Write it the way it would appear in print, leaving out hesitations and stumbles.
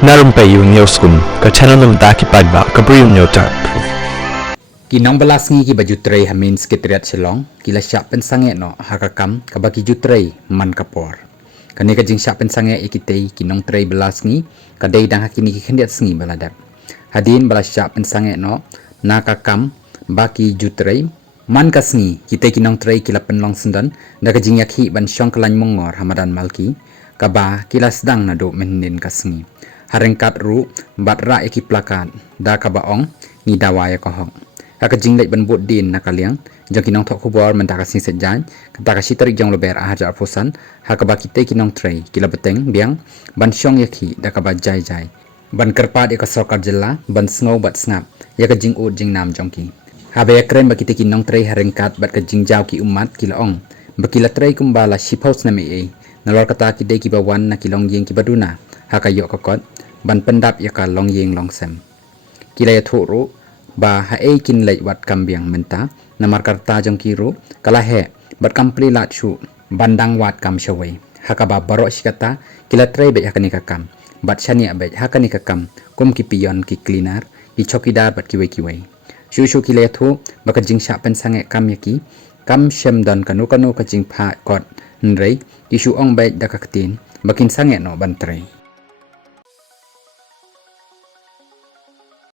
Na Rympei U Hynñiewtrep ke channel nabynta ki paidbah ke Bri U Hynñiewtrep. Kinong balas ngi ki baju trei hamin Secreteriat Shillong kila syak pensange no hakakam ka bagi jutrei man kapor. Kani ka jing syak pensange ikitei kinong trei balas ngi ka dei dang hakini ki khendiat sngi baladap. Hadin balas syak pensange no na kakam baki jutrei man kasngi kitei kinong trei kila penlong sendan da ka jing yakhi ban syong kelany mongor hamadan malki ka ba kila sedang na do menin kasngi. Harengkat ru bat ra iki plakat da ka baong ni dawaya kohong. Haka jinglek ban bot din nakaliang jang kinong thok khubor men taka sing sejan kata ka sitarik jang lober ahajar afosan haka ba kitei kinong trei kila beteng biang ban syong yakhi da ka ba jai jai ban kerpat ya ka sokar jela ban sngow bat snap ya ka jing ut jing nam jongki habe ya kren ba kitei kinong trei harengkat bat ka jing jaw ki ummat kila ong bakila trei kumbala shiphaus na me nalor kata kidei ki bawan na kilong yeng ki baduna haka yok kokot ban pendap ya ka long yeng long sem kila ya thuru ba hae kin lei wat kambiang menta namar karta jong kiru kala he bat kampli la chu bandang wat kam shawai haka ba baroh shikata kila trei be hakani kakam bat shani abe hakani kakam kum ki pion ki cleaner ki chokidar bat kiwe kiwe shu shu kila thu baka jing sha pen sange kam yaki kam shem dan kanu ka jingphah kot nrei ki shu ong be dakaktin bakin sange no ban trei